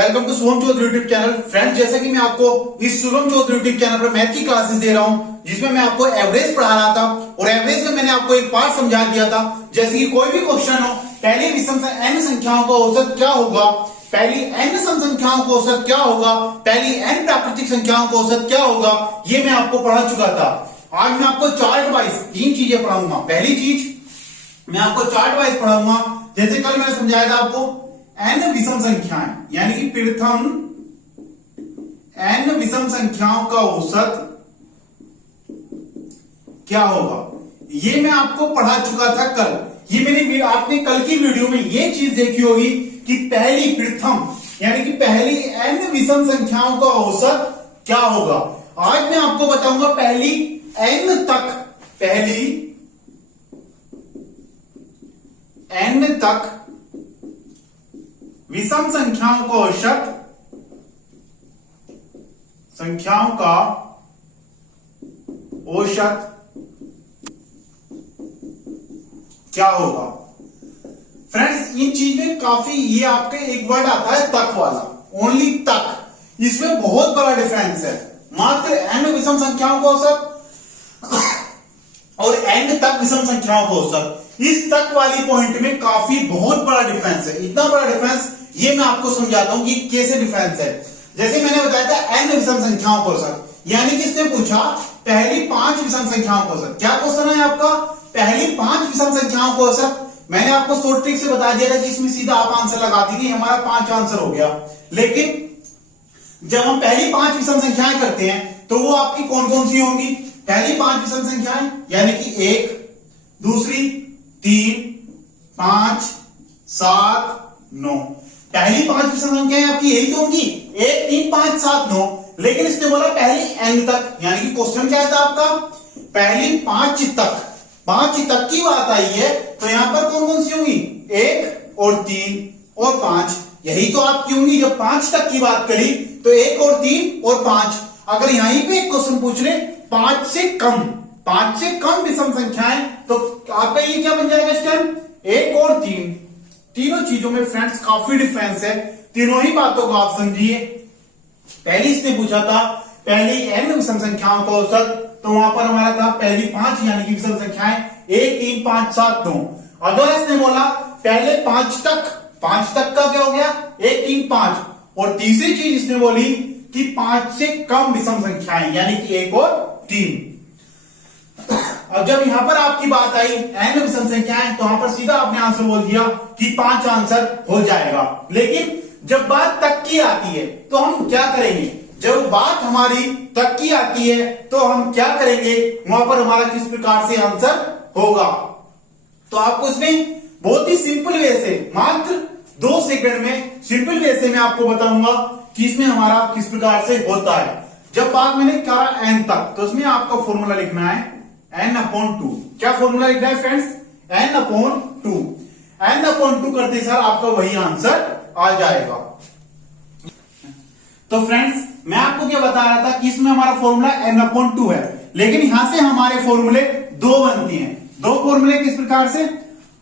Welcome to Shubham Chaudhary YouTube channel. Friends, जैसा कि मैं आपको इस शुभम चौधरी यूट्यूब चैनल पर मैथ की क्लासेस दे रहा हूं, जिसमें मैं आपको एवरेज पढ़ा रहा था और एवरेज में मैंने आपको एक पार्ट समझा दिया था। जैसे कि कोई भी क्वेश्चन हो, पहली विषम n संख्याओं का औसत क्या होगा, पहली n सम संख्याओं का औसत क्या होगा, पहली n प्राकृतिक संख्याओं का औसत क्या होगा, ये मैं आपको पढ़ा चुका था। आज मैं आपको चार्ट वाइज तीन चीजें पढ़ाऊंगा। पहली चीज मैं आपको चार्ट वाइज पढ़ाऊंगा, जैसे कल मैंने समझाया था आपको n विषम संख्याएं, यानी कि प्रथम n विषम संख्याओं का औसत क्या होगा, ये मैं आपको पढ़ा चुका था कल। ये मेरी आपने कल की वीडियो में ये चीज देखी होगी कि पहली प्रथम यानी कि पहली n विषम संख्याओं का औसत क्या होगा। आज मैं आपको बताऊंगा पहली n तक विषम संख्याओं का औसत क्या होगा। फ्रेंड्स, इन चीज में काफी ये आपके एक वर्ड आता है तक वाला, ओनली तक। इसमें बहुत बड़ा डिफरेंस है। मात्र n विषम संख्याओं का औसत और n तक विषम संख्याओं का औसत, इस तक वाली पॉइंट में काफी बहुत बड़ा डिफरेंस है। इतना बड़ा डिफरेंस ये मैं आपको समझाता हूं कि कैसे डिफरेंस है। जैसे मैंने बताया था n विषम संख्याओं का औसत, यानी कि इसने पूछा पहली 5 विषम संख्याओं का औसत। क्या क्वेश्चन है आपका? पहली 5 विषम संख्याओं का औसत। मैंने आपको शॉर्ट ट्रिक से बता दिया था कि इसमें सीधा आप आंसर लगा दीजिए, हमारा 5 आंसर हो गया। लेकिन जब हम पहली 5 विषम संख्याएं करते हैं तो वो आपकी कौन कौन सी होंगी? पहली 5 विषम संख्याएं यानी कि 1, दूसरी 3, 5, 7, 9। पहली 5 विषम संख्याएं आपकी यही तो होंगी, 1, 3, 5, 7, 9। लेकिन इसने बोला पहली n तक, यानी कि क्वेश्चन क्या था आपका? पहली 5 तक की बात आई है, तो यहां पर कौन कौन सी होंगी? 1 और 3 और 5। यही तो आपकी होंगी। जब 5 तक की बात करी तो 1 और 3 और 5। अगर यहीं पे एक क्वेश्चन पूछ रहे 5 से कम विषम संख्याएं, तो आपका ये क्या बन जाएगा इस टाइम? 1 और 3। तीनों चीजों में फ्रेंड्स काफी डिफरेंस है। तीनों ही बातों को आप समझिए। पहली इसने पूछा था पहली n विषम संख्याओं का औसत, तो वहां पर हमारा था पहली 5 यानी कि विषम संख्याएं 1, 3, 5, 7, 9। अगर इसने बोला पहले 5 तक का क्या हो गया? 1, 3, 5। और तीसरी चीज इसने बोली कि 5 से कम विषम संख्याएं यानी कि 1 और 3। अब जब यहां पर आपकी बात आई n विषम संख्याएं, तो वहां पर सीधा आपने आंसर बोल दिया कि 5 आंसर हो जाएगा। लेकिन जब बात तक की आती है तो हम क्या करेंगे? जब बात हमारी तक की आती है तो हम क्या करेंगे? वहां पर हमारा किस प्रकार से आंसर होगा? तो आपको इसमें बहुत ही सिंपल वे से, मात्र 2 सेकंड में सिंपल वे से मैं आपको बताऊंगा कि इसमें हमारा किस प्रकार से होता है। जब बात मैंने कहा n तक, तो इसमें आपका फॉर्मूला लिखना है n/2। क्या फॉर्मूला लिखना है फ्रेंड्स? n/2। n/2 करते सर आपका वही आंसर आ जाएगा। तो फ्रेंड्स, मैं आपको क्या बता रहा था कि इसमें हमारा फॉर्मूला n/2 है, लेकिन यहां से हमारे फॉर्मूले 2 बनती हैं। 2 फॉर्मूले किस प्रकार से?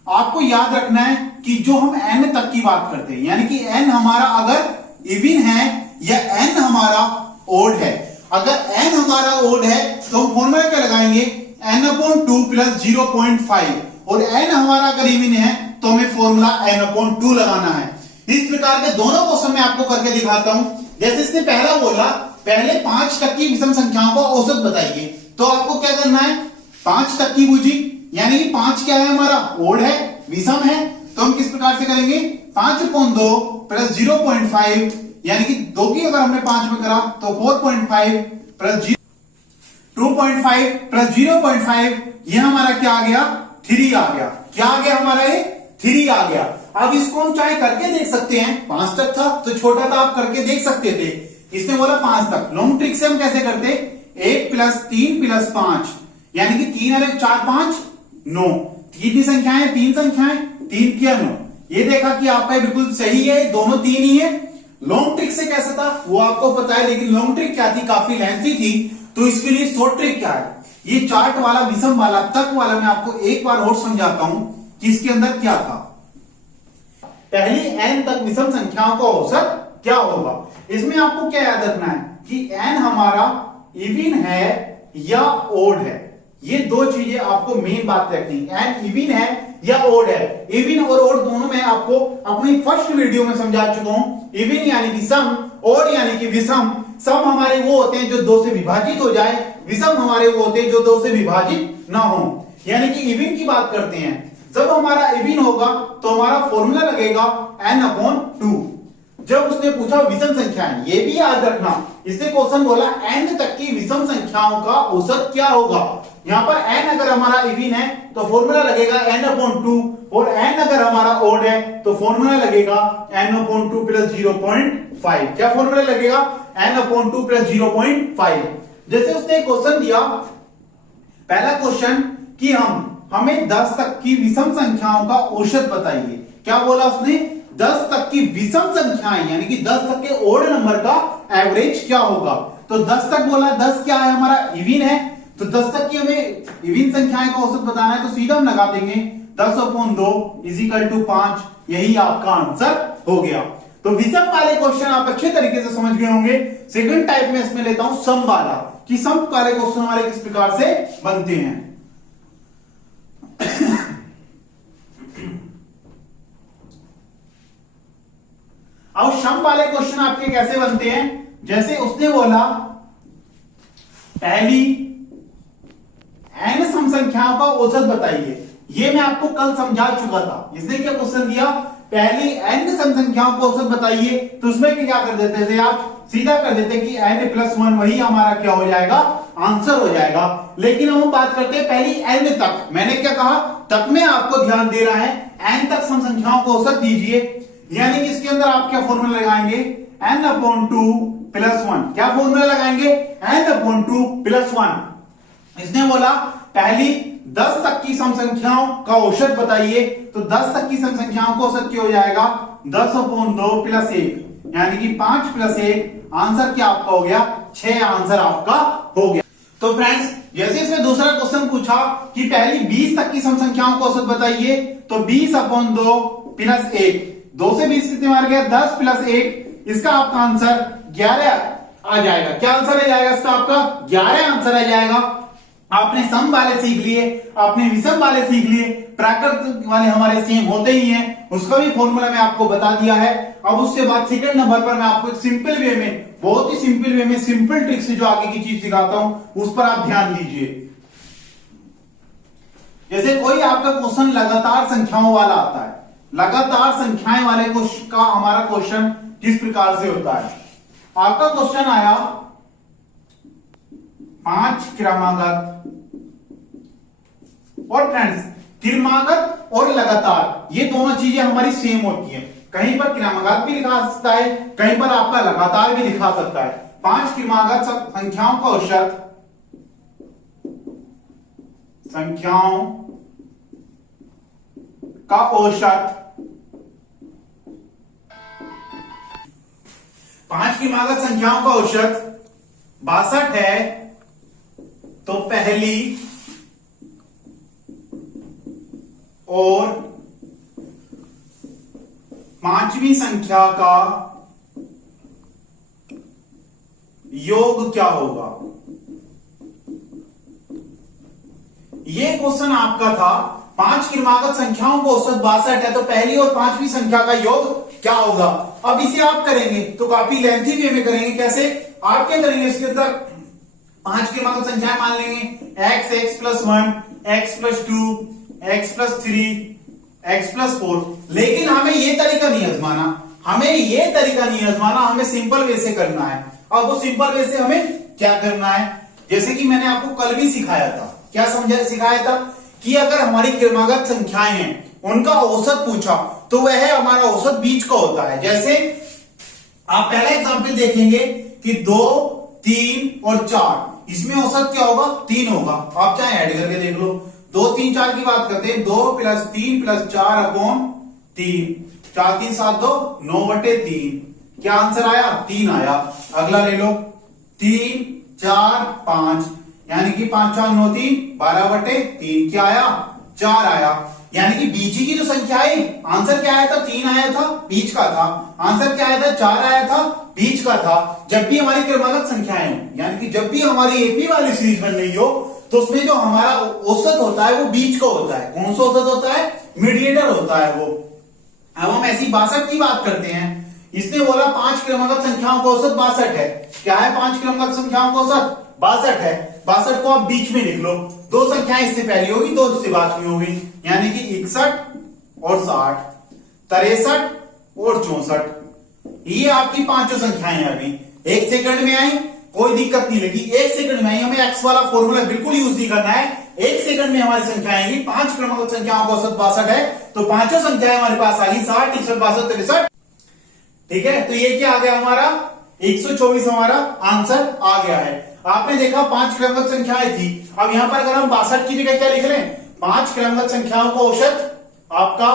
आपको याद रखना है कि जो हम n तक की बात करते हैं, यानी कि n हमारा अगर इवन है या n हमारा ओड है। अगर n हमारा ओड है तो हम फॉर्मूला क्या लगाएंगे? n/2 + 0.5। और n हमारा अगर इवन है तो हमें फॉर्मूला n/2 लगाना है। इस प्रकार के दोनों क्वेश्चन मैं आपको करके दिखाता हूं। जैसे इसने पहला बोला पहले 5 तक की विषम संख्याओं का औसत बताइए, तो आपको क्या करना है? 5 तक की बूझी, यानी कि 5 क्या है? हमारा ओड है, विषम है। तो हम किस प्रकार से करेंगे? 5/2 + 0.5, यानी कि 2 की अगर हमने 5 में करा तो 4.5 + 2.5 + 0.5, यह हमारा क्या आ गया? 3 आ गया। क्या आ गया हमारा? ये 3 आ गया। अब इसको हम चाहे करके देख सकते हैं। 5 तक था तो छोटा था, आप करके देख सकते थे। इसने बोला 5 तक। लॉन्ग ट्रिक से हम कैसे करते? 1 + 3 + 5, यानी कि 3 और 1 4, 5, 9। कितनी संख्याएं? 3 संख्याएं। 3 किया 9। ये देखा कि आपका बिल्कुल सही है, दोनों 3 ही है। लॉन्ग ट्रिक से कैसा था वो आपको पता है, लेकिन लॉन्ग ट्रिक क्या थी? काफी लेंथी थी। तो इसके लिए शॉर्ट ट्रिक क्या है? ये चार्ट वाला, विषम वाला, तक वाला मैं आपको एक बार और समझाता हूं कि इसके अंदर क्या था। पहली n तक विषम संख्याओं का औसत क्या होगा। इसमें आपको क्या याद रखना है कि n हमारा इवन है या ओड है। ये दो चीजें आपको मेन बात रखनी है, n इवन है या ओड है। इवन और ओड दोनों में आपको अपनी फर्स्ट वीडियो में समझा चुका हूं। इवन यानी कि सम, ओड यानी कि विषम। सम हमारे वो होते हैं जो दो से विभाजित हो जाए, विषम हमारे वो होते हैं जो दो से विभाजित ना हो। यानी कि इवन की बात करते हैं, जब हमारा इवन होगा तो हमारा फॉर्मूला लगेगा n/2। जब उसने पूछा विषम संख्याएं, ये भी याद रखना, इसने क्वेश्चन बोला n तक की विषम संख्याओं का औसत क्या होगा। यहां पर n अगर हमारा इवन है तो फॉर्मूला लगेगा n/2, और n अगर हमारा ओड है तो फॉर्मूला लगेगा n/2 + 0.5। क्या फॉर्मूला लगेगा? n/2 + 0.5। जैसे उसने क्वेश्चन दिया, पहला क्वेश्चन कि हमें 10 तक की विषम संख्याओं का औसत बताइए। क्या बोला उसने? 10 तक की विषम संख्याएं यानी कि 10 तक के ओड नंबर का एवरेज क्या होगा। तो 10 तक बोला, 10 क्या है हमारा? इवन है। तो 10 तक की हमें इवन संख्याएं का औसत बताना है, तो सीधा हम लगा देंगे 10/2 = 5। यही आपका आंसर हो गया। तो विषम वाले क्वेश्चन आप अच्छे तरीके से समझ गए होंगे। सेकंड टाइप में इसमें लेता हूं सम वाला, कि सम वाले क्वेश्चन हमारे किस प्रकार से बनते हैं। अब सम वाले क्वेश्चन आपके कैसे बनते हैं? जैसे उसने बोला पहली n सम संख्याओं का औसत बताइए। ये मैं आपको कल समझा चुका था। इसने क्या क्वेश्चन दिया? पहली n सम संख्याओं का औसत बताइए। तो उसमें क्या कर देते थे आप? सीधा कर देते कि n+1 वही हमारा क्या हो जाएगा? आंसर हो जाएगा। लेकिन हम बात करते हैं पहली n तक। मैंने क्या कहा? तक में आपको ध्यान दे रहा है, n तक सम संख्याओं को औसत दीजिए। यानी कि इसके अंदर आप क्या फॉर्मूला लगाएंगे? n/2 + 1। क्या फॉर्मूला लगाएंगे? n/2 + 1। इसने बोला पहली 10 तक की सम संख्याओं का औसत बताइए। तो 10 तक की सम संख्याओं का औसत क्या हो जाएगा? 10/2 + 1, यानी कि 5 + 1। आंसर क्या आपका हो गया? 6 आंसर आपका हो गया। तो फ्रेंड्स, जैसे इसमें दूसरा क्वेश्चन पूछा कि पहली 20 तक की सम संख्याओं का औसत बताइए। तो 20/2 + 1, 2 से 20 कितने मार गया? 10 + 1। इसका आपका आंसर 11 आ जाएगा। क्या आंसर आ जाएगा इसका? आपका 11 आंसर आ जाएगा। आपने सम वाले सीख लिए, आपने विषम वाले सीख लिए, प्राकृत वाले हमारे सेम होते ही हैं। उसका भी फॉर्मूला मैं आपको बता दिया है। अब उसके बाद सेकंड नंबर पर मैं आपको एक सिंपल वे में, बहुत ही सिंपल वे में, सिंपल ट्रिक से जो आगे की चीज सिखाता हूं, उस पर आप ध्यान दीजिए। जैसे कोई आपका क्वेश्चन लगातार संख्याओं वाला आता है, लगातार संख्याएं वाले का हमारा क्वेश्चन किस प्रकार से होता है? आपका क्वेश्चन आया 5 क्रमागत, और फ्रेंड्स क्रमागत और लगातार ये दोनों चीजें हमारी सेम होती हैं। कहीं पर क्रमागत भी लिखा सकता है, कहीं पर आपका लगातार भी लिखा सकता है। 5 क्रमागत संख्याओं का औसत, संख्याओं का औसत 5 क्रमागत संख्याओं का औसत 62 है। तो पहली और पांचवी संख्या का योग क्या होगा? ये क्वेश्चन आपका था। 5 क्रमागत संख्याओं को औसत 62 है, तो पहली और पांचवी संख्या का योग क्या होगा? अब इसे आप करेंगे तो काफी लेंथी वे में करेंगे। कैसे? आप क्या करेंगे? इसके अंदर 5 क्रमागत संख्याएं मान लेंगे, x + 1, x + 2, x + 3, x + 4। लेकिन हमें ये तरीका नहीं आजमाना, हमें सिंपल वे से करना है। अब वो सिंपल वे से हमें क्या करना है? जैसे कि मैंने आपको कल भी सिखाया था। क्या सिखाया था? कि अगर हमारी क्रमागत संख्याएं हैं, उनका औसत पूछा तो वह हमारा औसत बीच का होता है। जैसे आप पहला एग्जाम्पल देखेंगे कि 2, 3 और 4, इसमें औसत क्या होगा? 3 होगा। आप चाहे ऐड करके देख लो। 2, 3, 4 की बात करते हैं, 2 + 3 + 4/3, 4, 3, 7, 2, 9/3। क्या आंसर आया? 3 आया। अगला ले लो, 3, 4, 5, यानी कि 5, 4, 9, 3, 12/3। क्या आया? 4 आया। यानी कि बीच की जो संख्या आई, आंसर क्या आया था, 3 आया था, बीच का था। आंसर क्या आया था, 4 आया था, बीच का था। जब भी हमारी क्रमागत संख्याएं हो, यानी कि जब भी हमारी एपी वाली सीरीज बन रही हो, तो उसमें जो हमारा औसत होता है वो बीच का होता है। कौन सा औसत होता है, मीडिएटर होता है वो। अब हम ऐसी 62 की बात करते हैं। इसने बोला 5 क्रमागत संख्याओं का औसत 62 है। क्या है 5 क्रमागत संख्याओं का औसत, 62 है। 62 को आप बीच में लिख लो, दो संख्याएं इससे पहली होगी, दो इससे बाद में होगी, यानी कि 61 और 60, 63 और 64। ये आपकी पांचों संख्याएं आ गई। 1 सेकंड में आई, कोई दिक्कत नहीं लगी। 1 सेकंड में आई, हमें एक्स वाला फॉर्मूला बिल्कुल यूज नहीं करना है। 1 सेकंड में हमारी संख्या आएगी। 5 क्रमागत संख्याओं का औसत 62 है, तो पांचों संख्याएं हमारे पास आ गई, 60, 61, 62, 63। ठीक है, तो ये क्या आ गया हमारा 124 हमारा आंसर आ गया है। आपने देखा 5 क्रमागत संख्याएं थी। अब यहां पर अगर हम 62 की जगह क्या लिख लें, 5 क्रमागत संख्याओं का औसत आपका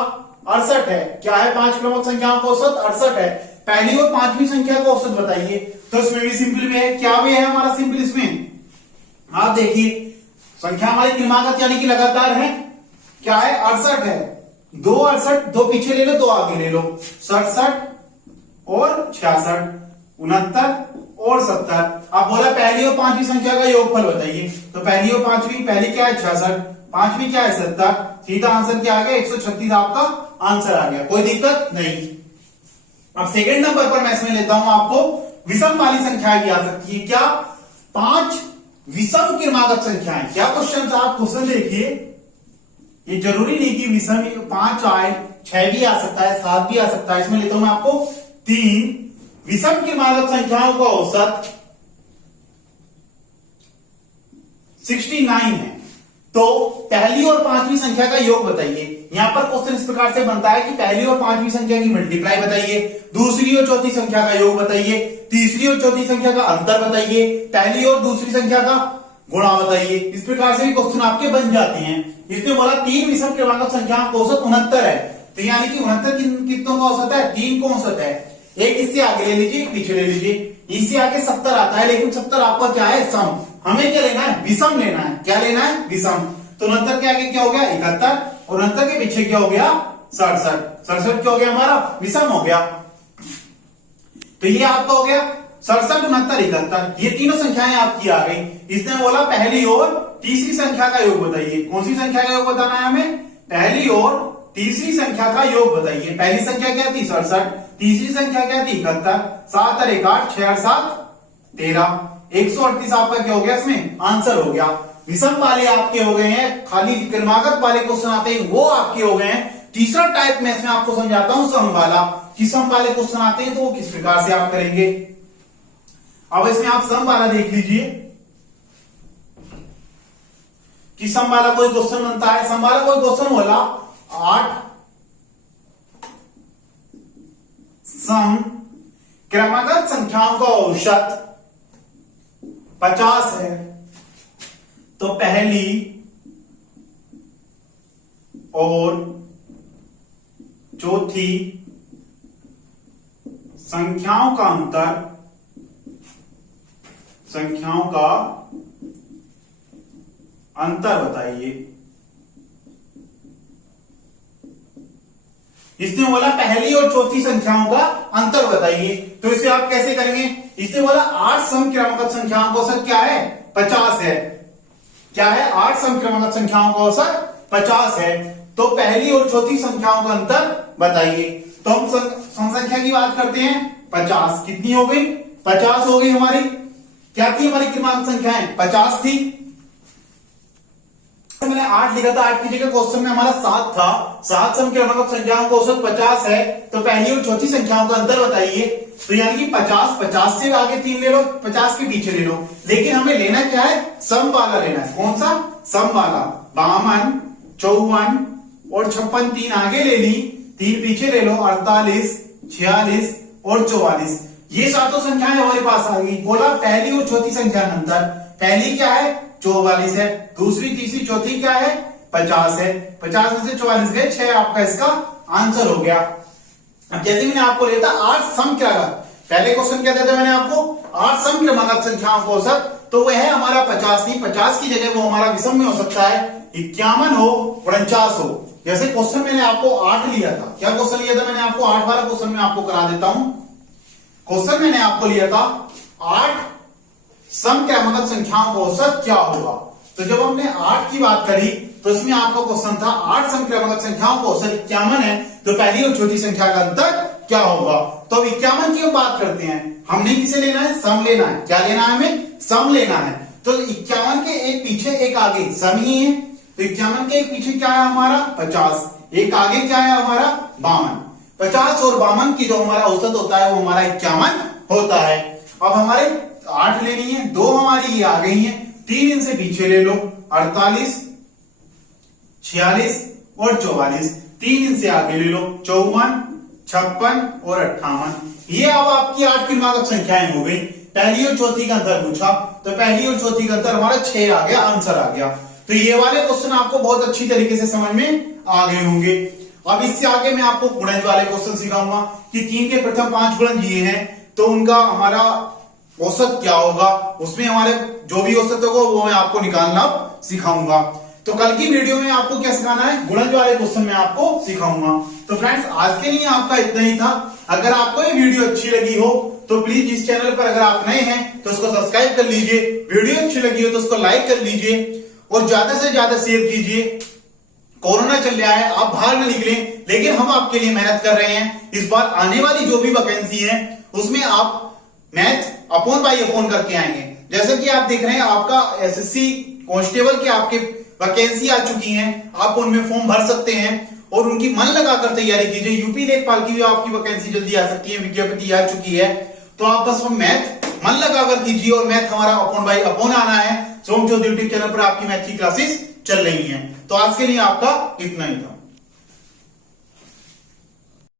68 है। क्या है 5 क्रमागत संख्याओं का औसत 68 है। पहली और पांचवी संख्या का औसत बताइए। तो इसमें भी सिंपल में है, क्या वे है हमारा सिंपल, इसमें आप देखिए संख्या हमारी क्रमागत यानी कि लगातार है। क्या है 68 है, 2 68, 2 पीछे ले लो, 2 आगे ले लो, 67 और 66, 69 और 70। अब बोला पहली और पांचवी संख्या का योगफल बताइए। तो पहली और पांचवी, पहली क्या है 66, पांचवी क्या है 70। सीधा आंसर क्या आ गया 136 आपका आंसर आ गया, कोई दिक्कत नहीं। अब सेकंड नंबर पर मैं इसमें लेता हूं आपको विषम वाली संख्याएं भी आ सकती है। क्या 5 विषम क्रमागत संख्याएं। क्या क्वेश्चन था, आप क्वेश्चन देखिए। ये जरूरी नहीं कि विषम 5 आए, 6 भी आ सकता है, 7 भी आ सकता है। इसमें लेता हूं मैं आपको 3 विषम क्रमागत संख्याओं का औसत 69 है। तो पहली और पांचवी संख्या का योग बताइए। यहां पर क्वेश्चन इस प्रकार से बनता है कि पहली और पांचवी संख्या की मल्टीप्लाई बताइए, दूसरी और चौथी संख्या का योग बताइए, तीसरी और चौथी संख्या का अंतर बताइए, पहली और दूसरी संख्या का गुणा बताइए। इस प्रकार से भी क्वेश्चन आपके बन जाते हैं। इसने बोला 3 विषम क्रमागत संख्याओं का औसत 69 है। तो यानी कि 69 कितनों का औसत है, 3 का औसत है। एक इससे आगे ले लीजिए, पीछे ले लीजिए। इससे आगे 70 आता है, लेकिन 70 आपका क्या है, सम। हमें क्या लेना है, विषम लेना है। क्या लेना है, विषम। तो 69 के आगे क्या हो गया 71, और 69 के पीछे क्या हो गया 67। 67 क्या हो गया हमारा, विषम हो गया। तो ये आपका हो गया 67, 69, 71। ये तीनों संख्याएं आपकी आ गई। इसने बोला पहली और तीसरी संख्या का योग बताइए। कौन सी संख्या का योग बताना है हमें, पहली और तीसरी संख्या का योग बताइए। पहली संख्या क्या थी 67, तीसरी संख्या क्या थी 71, 7 और 1 8, 6 और 7 13, 138 आपका क्या हो गया, इसमें आंसर हो गया। विषम वाले आपके हो गए हैं, खाली क्रमागत वाले क्वेश्चन आते हैं वो आपके हो गए हैं। तीसरा टाइप में इसमें आपको समझाता हूं सम वाला, कि सम वाले क्वेश्चन आते हैं तो वो किस प्रकार से आप करेंगे। अब इसमें आप सम वाला देख लीजिए कि सम वाला कोई क्वेश्चन बनता है। सम वाला कोई क्वेश्चन बोला 8 सम क्रमागत संख्याओं का औसत 50 है। तो पहली और चौथी संख्याओं का अंतर, संख्याओं का अंतर बताइए। इसने बोला पहली और चौथी संख्याओं का अंतर बताइए। तो इसे आप कैसे करेंगे, इसने बोला 8 सम क्रमागत संख्याओं का औसत क्या है 50 है। क्या है 8 सम क्रमागत संख्याओं का औसत 50 है। तो पहली और चौथी संख्याओं का अंतर बताइए। तो हम सम संख्या की बात करते हैं 50, कितनी हो गई 50 हो गई हमारी। क्या थी हमारी क्रमागत संख्याएं 50 थी। मैंने 8 लिखा था, 8 की जगह क्वेश्चन में हमारा 7 था। 7 सम क्रमागत संख्याओं का औसत 50 है। तो पहली और चौथी संख्याओं का अंतर बताइए। तो यानी कि 50, 50 से आगे 3 ले लो, 50 के पीछे ले लो। लेकिन हमें लेना क्या है, सम वाला लेना है। कौन सा, सम वाला। 52, 54 और 56, 3 आगे ले ली, 3 पीछे ले लो, 48, 46 और 44। ये सातों संख्याएं हमारे पास आ गई। बोला पहली और चौथी संख्या का अंतर। पहली क्या है 44 है, दूसरी तीसरी चौथी क्या है 50 है। 50 में से 44 गए 6, आपका इसका आंसर हो गया। अब जैसे मैंने आपको लेता 8 सम क्रमागत, पहले क्वेश्चन क्या देता मैंने आपको 8 सम क्रमागत संख्याओं का औसत, तो वह है हमारा 50 नहीं, 50 की जगह वो हमारा विषम में हो सकता है 51 हो, 49 हो। जैसे क्वेश्चन मैंने आपको 8 लिया था, क्या क्वेश्चन लिया था मैंने आपको 8 वाला क्वेश्चन में आपको करा देता हूं। क्वेश्चन मैंने आपको लिया था 8 समक्रमागत संख्याओं का औसत क्या होगा। तो जब हमने 8 की बात करी तो इसमें आपका क्वेश्चन था 8 समक्रमागत संख्याओं का औसत 51 है, तो पहली और छोटी संख्या का अंतर क्या होगा। तो अब 51 की हम बात करते हैं, हमने किसे लेना है, सम लेना है। क्या लेना है, हमें सम लेना है। तो 51 के एक पीछे एक आगे सम ही है, तो 51 के एक पीछे क्या है हमारा 50, एक आगे क्या है हमारा 52। 50 और 52 की जो हमारा औसत होता है वो हमारा 51 होता है। अब हमारे 8 लेनी है, 2 हमारी ये आ गई है, 3 इनसे पीछे ले लो, 48, 46 और 44, 3 इनसे आगे ले लो, 54, 56 और 58। ये अब आपकी 8 क्रमागत संख्याएं हो गई। पहली और चौथी का अंतर पूछा, तो पहली और चौथी का अंतर हमारा 6 आ गया, आंसर आ गया। तो ये वाले क्वेश्चन आपको बहुत अच्छी तरीके से समझ में आ गए होंगे। अब इससे आगे मैं आपको गुणज वाले क्वेश्चन सिखाऊंगा कि 3 के प्रथम 5 गुणज दिए हैं तो उनका हमारा औसत क्या होगा, उसमें हमारे जो भी औसत होगा वो मैं आपको निकालना सिखाऊंगा। तो कल की वीडियो में आपको क्या सिखाना है, गुणज वाले क्वेश्चन में आपको सिखाऊंगा। तो फ्रेंड्स आज के लिए आपका इतना ही था। अगर आपको ये वीडियो अच्छी लगी हो तो प्लीज इस चैनल पर अगर आप नए हैं तो उसको सब्सक्राइब कर लीजिए, वीडियो अच्छी लगी हो तो उसको लाइक कर लीजिए और ज्यादा से ज्यादा शेयर कीजिए। कोरोना चल रहा है, आप बाहर न निकलें, लेकिन हम आपके लिए मेहनत कर रहे हैं। इस बार आने वाली जो भी वैकेंसी है उसमें आप मैथ अपॉन बाई अपॉन करके आएंगे। जैसे कि आप देख रहे हैं आपका एसएससी कांस्टेबल की आपके वैकेंसी आ चुकी हैं, आप उनमें फॉर्म भर सकते हैं और उनकी मन लगाकर तैयारी कीजिए। यूपी लेखपाल की भी आपकी वैकेंसी जल्दी आ सकती है, विज्ञप्ति आ चुकी है। तो आप बस मैथ मन लगाकर कीजिए और मैथ हमारा अपॉन बाई अपॉन आना है। सोम चौधरी यूट्यूब चैनल पर आपकी मैथ की क्लासेस चल रही हैं। तो आज के लिए आपका इतना ही था।